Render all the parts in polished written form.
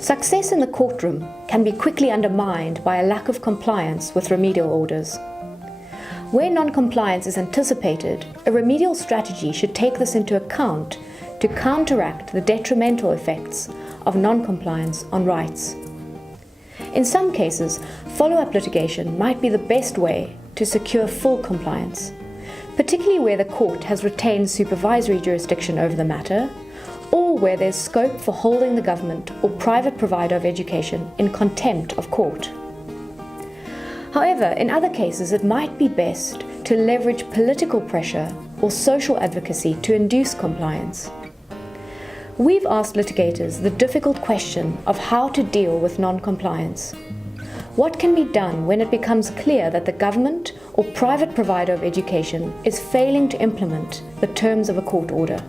Success in the courtroom can be quickly undermined by a lack of compliance with remedial orders. Where non-compliance is anticipated, a remedial strategy should take this into account to counteract the detrimental effects of non-compliance on rights. In some cases, follow-up litigation might be the best way to secure full compliance, particularly where the court has retained supervisory jurisdiction over the matter, or where there's scope for holding the government or private provider of education in contempt of court. However, in other cases it might be best to leverage political pressure or social advocacy to induce compliance. We've asked litigators the difficult question of how to deal with non-compliance. What can be done when it becomes clear that the government or private provider of education is failing to implement the terms of a court order?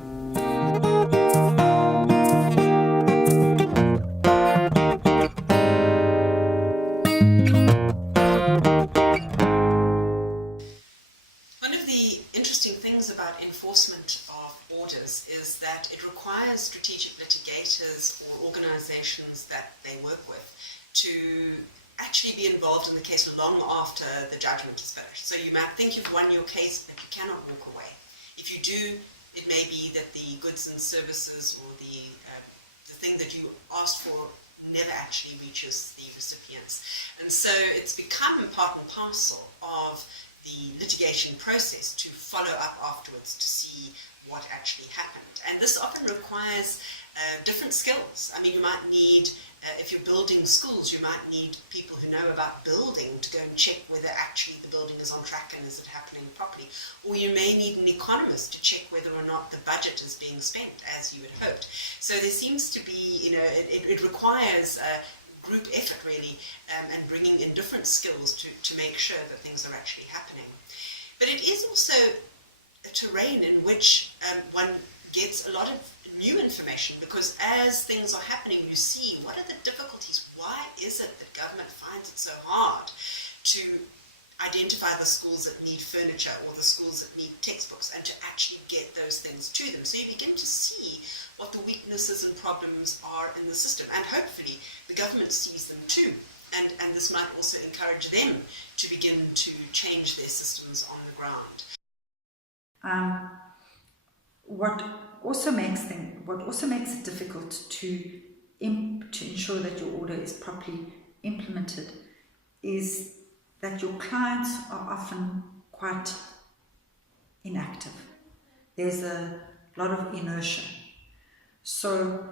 Is that it requires strategic litigators or organisations that they work with to actually be involved in the case long after the judgment is finished. So you might think you've won your case, but you cannot walk away. If you do, it may be that the goods and services or the thing that you asked for never actually reaches the recipients. And so it's become part and parcel of the litigation process to follow up afterwards to see what actually happened. And this often requires different skills. I mean, you might need, if you're building schools, you might need people who know about building to go and check whether actually the building is on track and is it happening properly. Or you may need an economist to check whether or not the budget is being spent as you had hoped. So there seems to be, it requires group effort really, and bringing in different skills to make sure that things are actually happening. But it is also a terrain in which one gets a lot of new information, because as things are happening, you see what are the difficulties. Why is it that government finds it so hard to identify the schools that need furniture or the schools that need textbooks and to actually get those things to them? So you begin to see what the weaknesses and problems are in the system, and hopefully the government sees them too, and this might also encourage them to begin to change their systems on the ground. What also makes it difficult to ensure that your order is properly implemented is that your clients are often quite inactive. There's a lot of inertia. So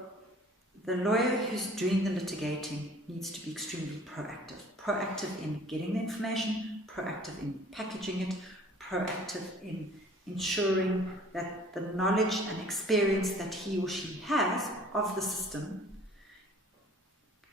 the lawyer who's doing the litigating needs to be extremely proactive. Proactive in getting the information, proactive in packaging it, proactive in ensuring that the knowledge and experience that he or she has of the system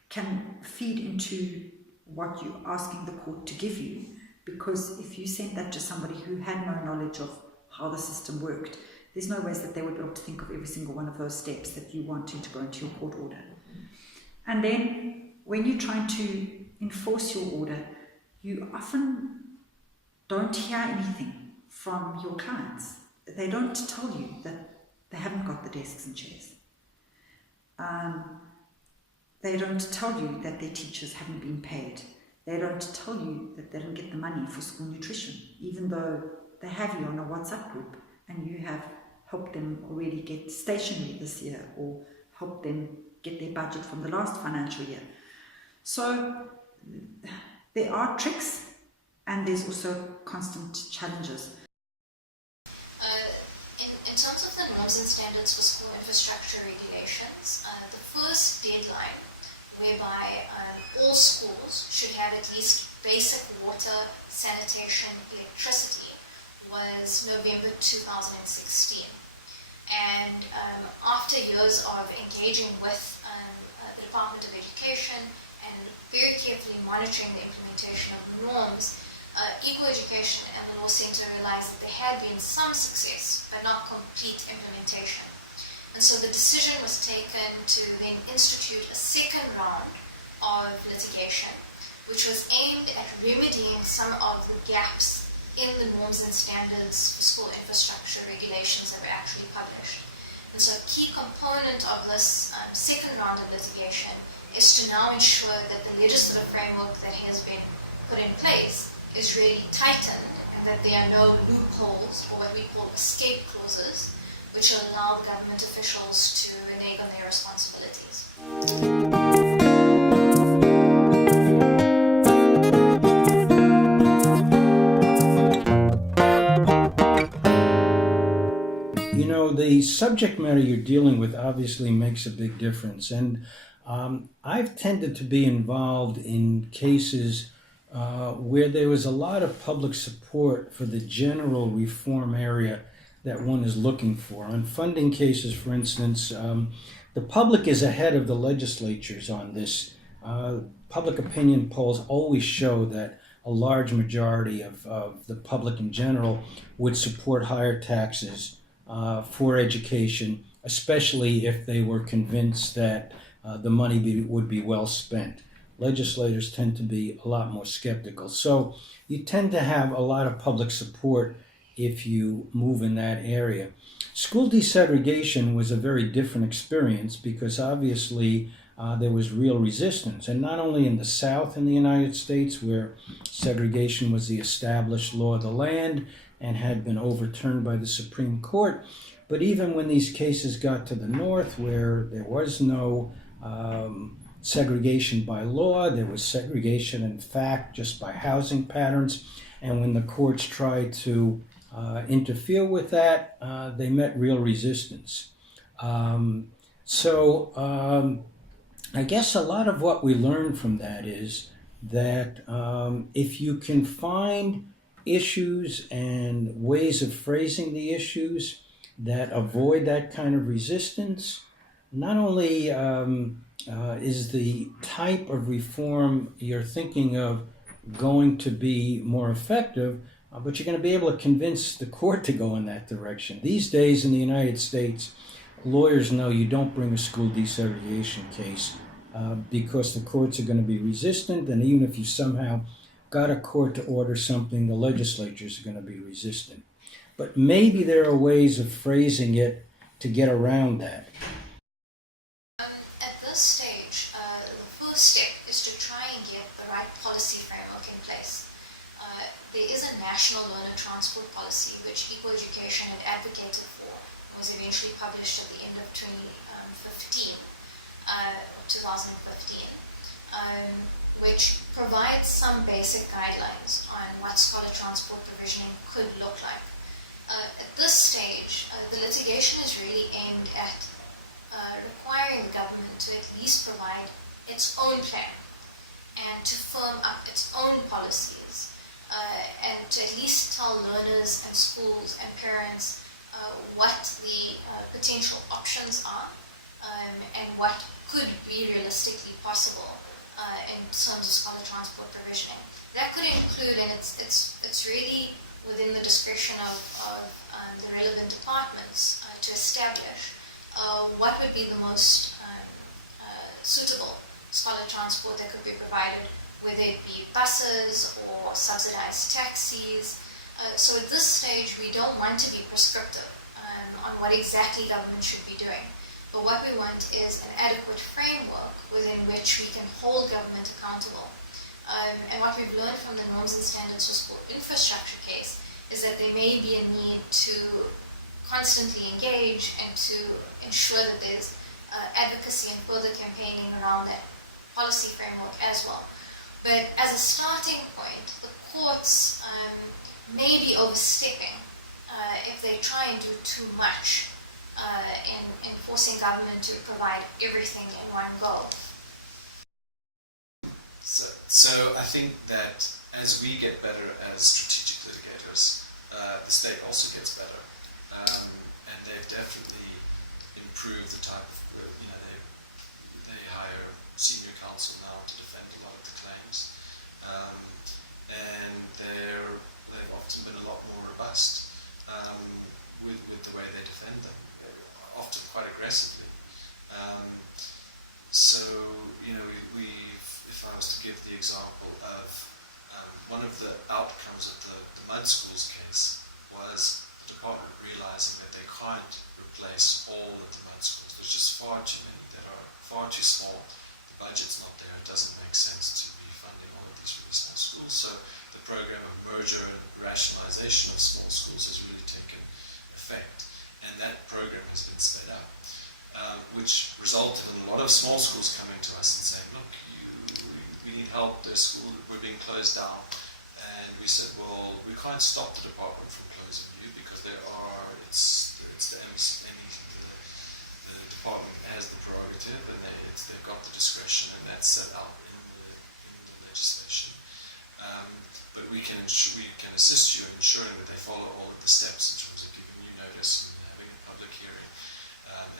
can feed into what you're asking the court to give you. Because if you sent that to somebody who had no knowledge of how the system worked, there's no ways that they would be able to think of every single one of those steps that you want to go into your court order. And then when you're trying to enforce your order, you often don't hear anything from your clients. They don't tell you that they haven't got the desks and chairs. They don't tell you that their teachers haven't been paid. They don't tell you that they don't get the money for school nutrition, even though they have you on a WhatsApp group and you have helped them already get stationery this year or helped them get their budget from the last financial year. So there are tricks and there's also constant challenges. In terms of the norms and standards for school infrastructure regulations, the first deadline whereby all schools should have at least basic water, sanitation, electricity was November 2016. And after years of engaging with the Department of Education and very carefully monitoring the implementation of the norms, Equal Education and the Law Centre realised that there had been some success, but not complete implementation. And And so the decision was taken to then institute a second round of litigation, which was aimed at remedying some of the gaps in the norms and standards for school infrastructure regulations that were actually published. And so a key component of this second round of litigation is to now ensure that the legislative framework that has been put in place is really tightened and that there are no loopholes or what we call escape clauses, which will allow the government officials to renege on their responsibilities. You know, the subject matter you're dealing with obviously makes a big difference. And I've tended to be involved in cases where there was a lot of public support for the general reform area that one is looking for. On funding cases, for instance, the public is ahead of the legislatures on this. Public opinion polls always show that a large majority of the public in general would support higher taxes for education, especially if they were convinced that the money would be well spent. Legislators tend to be a lot more skeptical. So you tend to have a lot of public support if you move in that area. School desegregation was a very different experience because obviously there was real resistance, and not only in the South in the United States, where segregation was the established law of the land and had been overturned by the Supreme Court, but even when these cases got to the North, where there was no segregation by law, there was segregation in fact just by housing patterns, and when the courts tried to interfere with that, they met real resistance. I guess a lot of what we learned from that is that if you can find issues and ways of phrasing the issues that avoid that kind of resistance, not only is the type of reform you're thinking of going to be more effective, but you're going to be able to convince the court to go in that direction. These days in the United States, lawyers know you don't bring a school desegregation case because the courts are going to be resistant, and even if you somehow got a court to order something, the legislatures are going to be resistant. But maybe there are ways of phrasing it to get around that. At this stage, the first step is to try and get the right policy framework in place. There is a national learner transport policy which Equal Education had advocated for and was eventually published at the end of 2015, which provides some basic guidelines on what scholar transport provisioning could look like. At this stage, the litigation is really aimed at requiring the government to at least provide its own plan and to firm up its own policies and to at least tell learners and schools and parents what the potential options are and what could be realistically possible in terms of scholar transport provisioning. That could include, and it's really within the discretion of the relevant departments to establish what would be the most suitable scholar transport that could be provided, whether it be buses or subsidized taxis. So at this stage, we don't want to be prescriptive on what exactly government should be doing. But what we want is an adequate framework within which we can hold government accountable. And what we've learned from the norms and standards for school infrastructure case is that there may be a need to constantly engage and to ensure that there's advocacy and further campaigning around that policy framework as well. But as a starting point, the courts may be overstepping if they try and do too much in forcing government to provide everything in one go. So I think that as we get better as strategic litigators, the state also gets better, and they've definitely improved the type of, they hire senior counsel now to defend a lot of the claims, and they've often been a lot more robust with the way they defend them. often quite aggressively. So, if I was to give the example of one of the outcomes of the mud schools case was the department realizing that they can't replace all of the mud schools. There's just far too many that are far too small. The budget's not there. It doesn't make sense to be funding all of these really small schools. So the program of merger and rationalization of small schools has really taken effect. And that program has been sped up, which resulted in a lot of small schools coming to us and saying, look, we need help, we're being closed down. And we said, well, we can't stop the department from closing you because it's the MC, the department has the prerogative and they've got the discretion, and that's set out in the legislation. But we can assist you in ensuring that they follow all of the steps in terms of giving you notice and having a public hearing.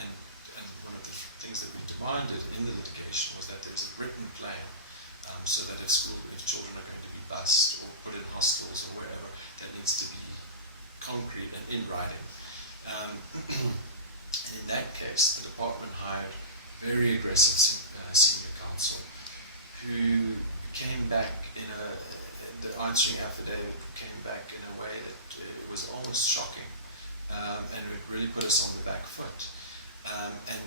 And one of the things that we demanded in the litigation was that there's a written plan, so that if children are going to be bused or put in hostels or wherever, that needs to be concrete and in writing. And in that case, the department hired very aggressive senior counsel who came back the answering affidavit came back in a way that it was almost shocking, and it really put us on the back foot. And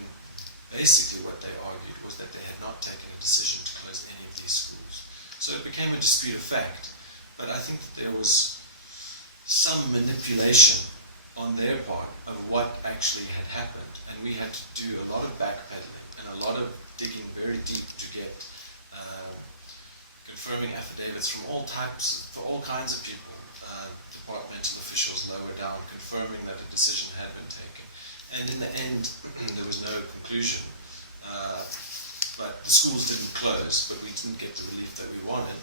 basically what they argued was that they had not taken a decision to close any of these schools. So it became a dispute of fact. But I think that there was some manipulation on their part of what actually had happened. And we had to do a lot of backpedaling and a lot of digging very deep to get confirming affidavits from all kinds of people, departmental officials lower down, confirming that a decision had been taken. And in the end, there was no conclusion. But the schools didn't close, but we didn't get the relief that we wanted.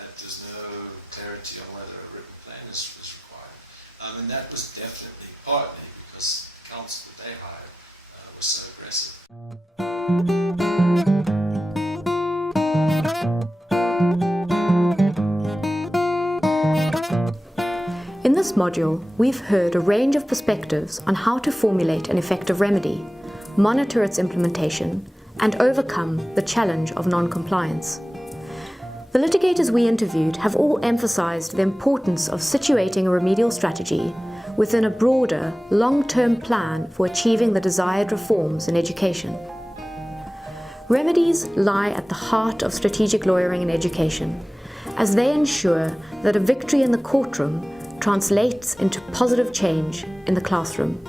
That there's no clarity on whether a written plan was required. And that was definitely partly because the council that they hired was so aggressive. In this module, we've heard a range of perspectives on how to formulate an effective remedy, monitor its implementation, and overcome the challenge of non-compliance. The litigators we interviewed have all emphasized the importance of situating a remedial strategy within a broader, long-term plan for achieving the desired reforms in education. Remedies lie at the heart of strategic lawyering in education, as they ensure that a victory in the courtroom translates into positive change in the classroom.